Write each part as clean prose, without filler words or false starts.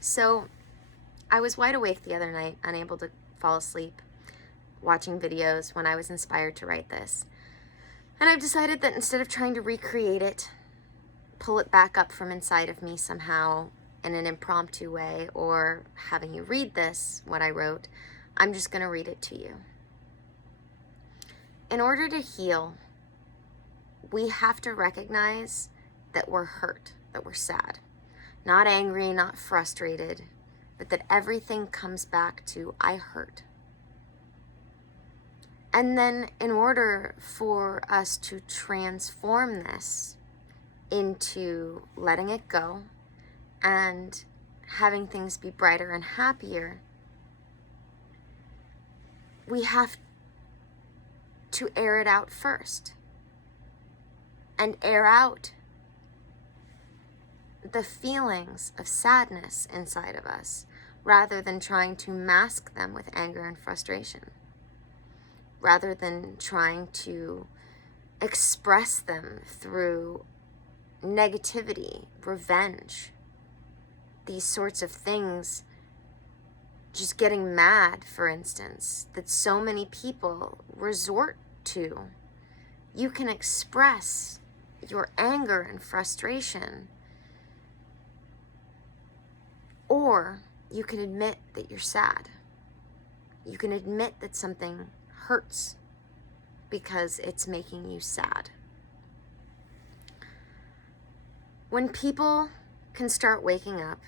So I was wide awake the other night, unable to fall asleep, watching videos when I was inspired to write this. And I've decided that instead of trying to recreate it, pull it back up from inside of me somehow in an impromptu way, or having you read this, what I wrote, I'm just going to read it to you. In order to heal, we have to recognize that we're hurt, that we're sad. Not angry, not frustrated, but that everything comes back to, I hurt. And then in order for us to transform this into letting it go and having things be brighter and happier, we have to air it out first. And air out the feelings of sadness inside of us, rather than trying to mask them with anger and frustration, rather than trying to express them through negativity, revenge, these sorts of things. Just getting mad, for instance, that so many people resort to. You can express your anger and frustration, or you can admit that you're sad. You can admit that something hurts because it's making you sad. When people can start waking up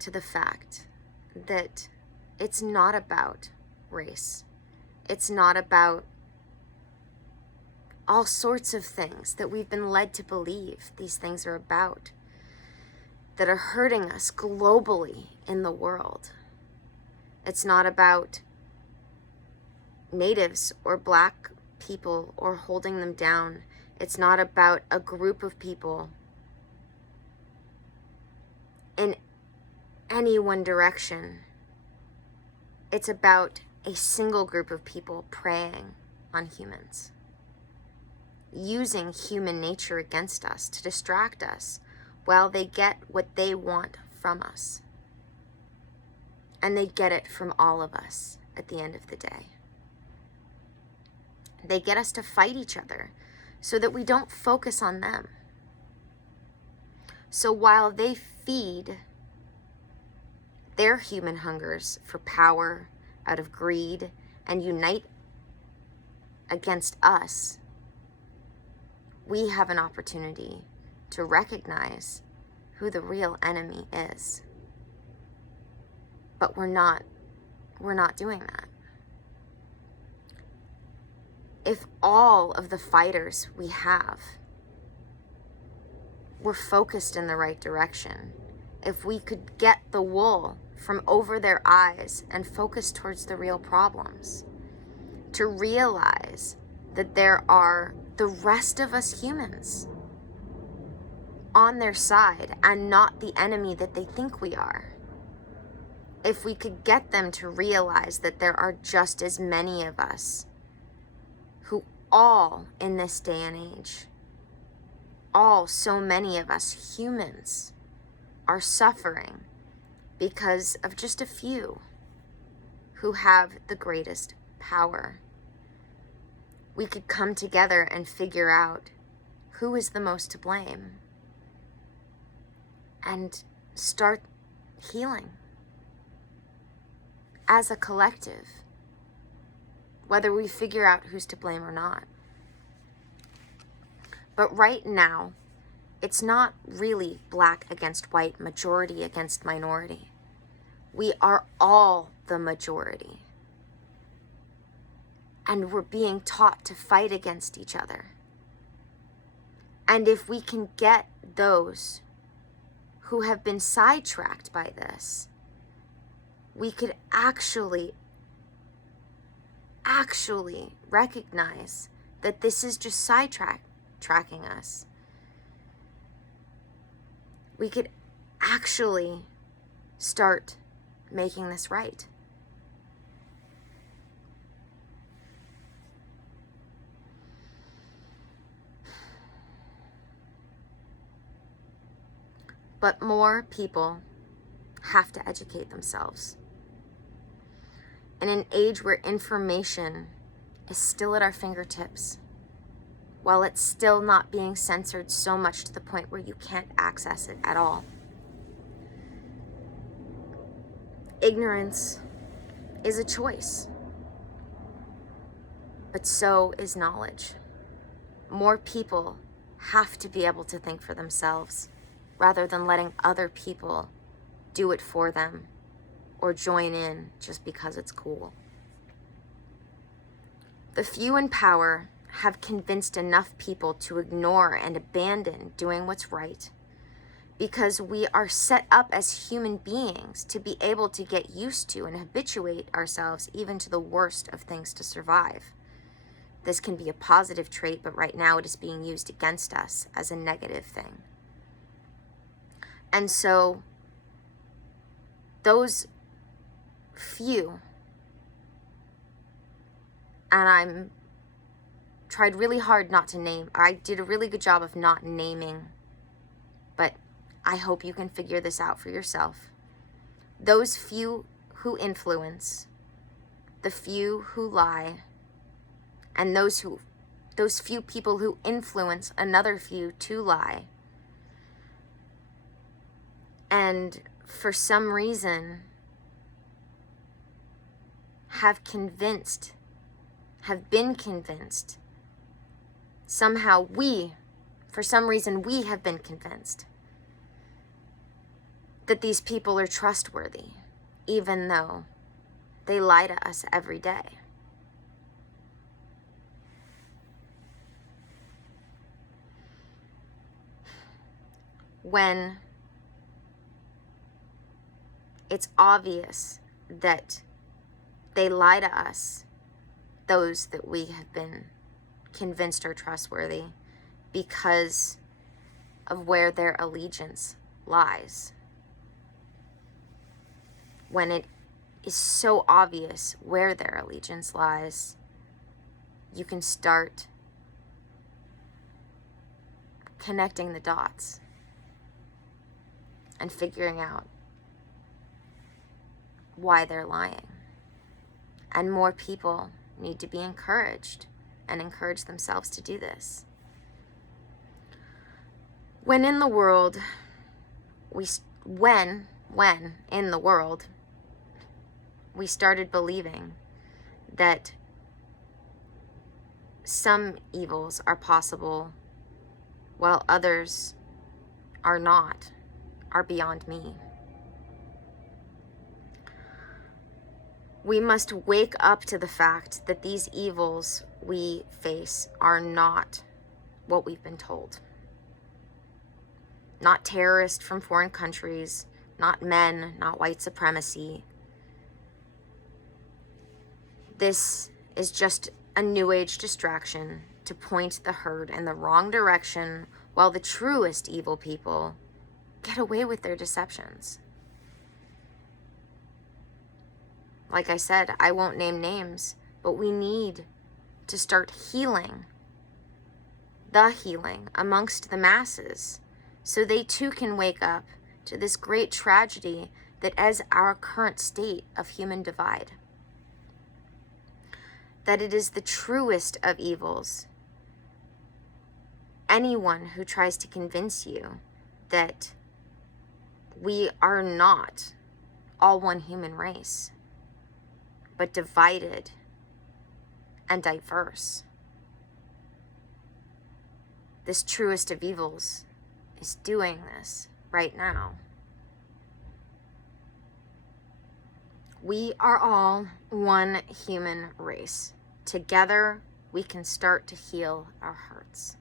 to the fact that it's not about race, it's not about all sorts of things that we've been led to believe these things are about, that are hurting us globally in the world. It's not about natives or black people or holding them down. It's not about a group of people in any one direction. It's about a single group of people preying on humans, using human nature against us to distract us while they get what they want from us. And they get it from all of us at the end of the day. They get us to fight each other so that we don't focus on them. So while they feed their human hungers for power out of greed and unite against us, we have an opportunity to recognize who the real enemy is. But we're not doing that. If all of the fighters we have were focused in the right direction, if we could get the wool from over their eyes and focus towards the real problems, to realize that there are the rest of us humans on their side and not the enemy that they think we are. If we could get them to realize that there are just as many of us who all in this day and age, so many of us humans are suffering because of just a few who have the greatest power. We could come together and figure out who is the most to blame and start healing as a collective, whether we figure out who's to blame or not. But right now, it's not really black against white, majority against minority. We are all the majority. And we're being taught to fight against each other. And if we can get those who have been sidetracked by this, we could actually recognize that this is just tracking us. We could actually start making this right. But more people have to educate themselves. In an age where information is still at our fingertips, while it's still not being censored so much to the point where you can't access it at all. Ignorance is a choice, but so is knowledge. More people have to be able to think for themselves rather than letting other people do it for them or join in just because it's cool. The few in power have convinced enough people to ignore and abandon doing what's right because we are set up as human beings to be able to get used to and habituate ourselves even to the worst of things to survive. This can be a positive trait, but right now it is being used against us as a negative thing. And so those few, and I'm tried really hard not to name. I did a really good job of not naming, but I hope you can figure this out for yourself. Those few who influence, the few who lie, and those few people who influence another few to lie, and for some reason have been convinced, somehow for some reason we have been convinced that these people are trustworthy, even though they lie to us every day. When it's obvious that they lie to us, those that we have been convinced are trustworthy, because of where their allegiance lies. When it is so obvious where their allegiance lies, you can start connecting the dots and figuring out why they're lying. And more people need to be encouraged and encourage themselves to do this. When in the world, we started believing that some evils are possible while others are not, are beyond me. We must wake up to the fact that these evils we face are not what we've been told. Not terrorists from foreign countries, not men, not white supremacy. This is just a new age distraction to point the herd in the wrong direction while the truest evil people get away with their deceptions. Like I said, I won't name names, but we need to start healing amongst the masses so they too can wake up to this great tragedy that is our current state of human divide. That it is the truest of evils. Anyone who tries to convince you that we are not all one human race, but divided and diverse. This truest of evils is doing this right now. We are all one human race. Together, we can start to heal our hearts.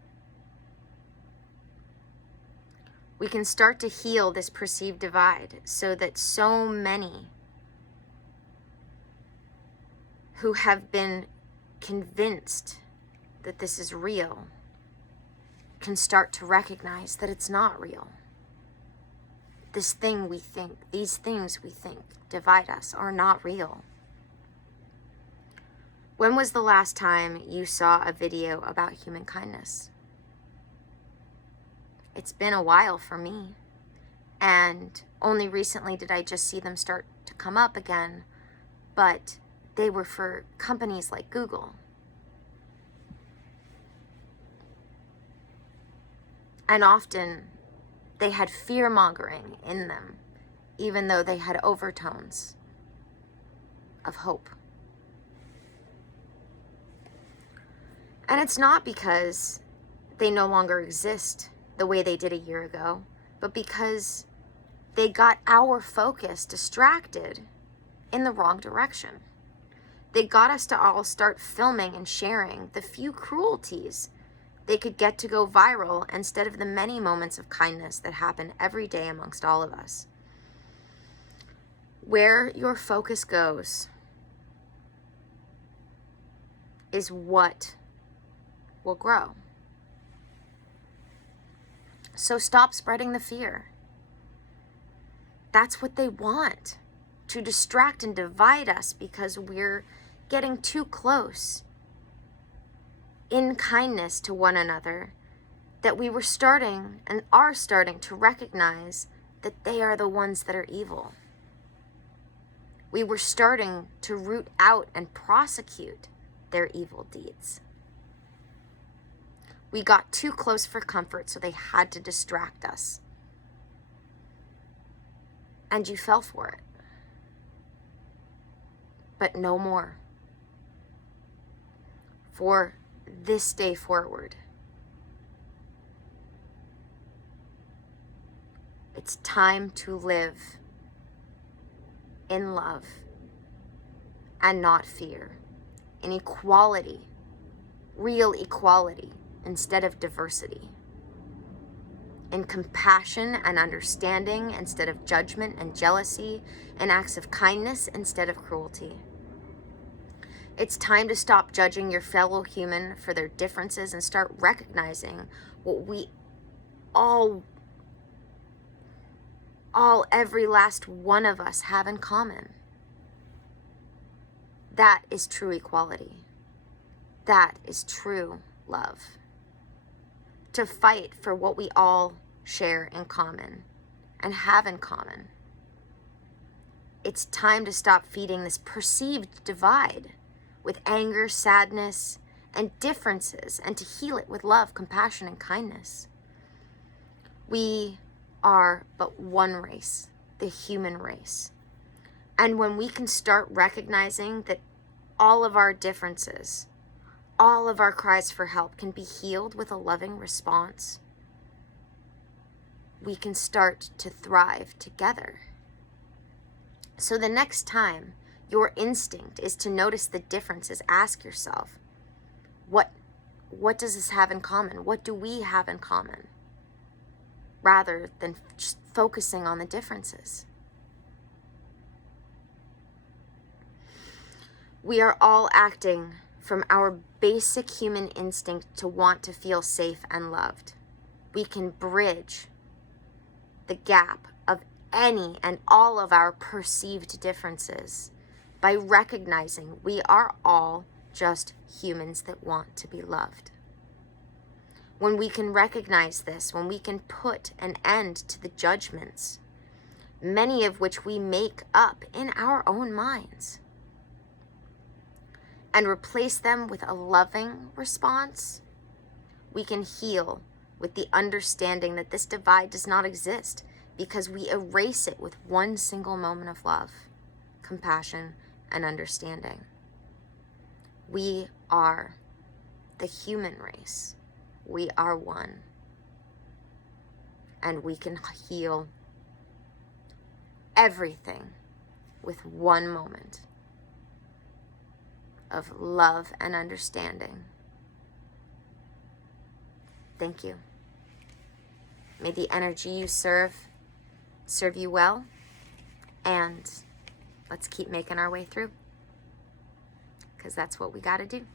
We can start to heal this perceived divide so that so many who have been convinced that this is real can start to recognize that it's not real. These things we think divide us are not real. When was the last time you saw a video about human kindness? It's been a while for me. And only recently did I just see them start to come up again, but they were for companies like Google. And often they had fear-mongering in them, even though they had overtones of hope. And it's not because they no longer exist the way they did a year ago, but because they got our focus distracted in the wrong direction. They got us to all start filming and sharing the few cruelties they could get to go viral instead of the many moments of kindness that happen every day amongst all of us. Where your focus goes is what will grow. So stop spreading the fear. That's what they want, to distract and divide us because we're getting too close in kindness to one another, that we were starting and are starting to recognize that they are the ones that are evil. We were starting to root out and prosecute their evil deeds. We got too close for comfort, so they had to distract us. And you fell for it. But no more. For this day forward, it's time to live in love and not fear, in equality, real equality instead of diversity, in compassion and understanding instead of judgment and jealousy, in acts of kindness instead of cruelty. It's time to stop judging your fellow human for their differences and start recognizing what we all, every last one of us have in common. That is true equality. That is true love. To fight for what we all share in common and have in common. It's time to stop feeding this perceived divide with anger, sadness, and differences, and to heal it with love, compassion, and kindness. We are but one race, the human race. And when we can start recognizing that all of our differences, all of our cries for help can be healed with a loving response, we can start to thrive together. So the next time your instinct is to notice the differences, ask yourself, what does this have in common? What do we have in common? Rather than just focusing on the differences. We are all acting from our basic human instinct to want to feel safe and loved. We can bridge the gap of any and all of our perceived differences by recognizing we are all just humans that want to be loved. When we can recognize this, when we can put an end to the judgments, many of which we make up in our own minds, and replace them with a loving response, we can heal with the understanding that this divide does not exist because we erase it with one single moment of love, compassion, and understanding. We are the human race. We are one. And we can heal everything with one moment of love and understanding. Thank you. May the energy you serve you well, and let's keep making our way through, because that's what we got to do.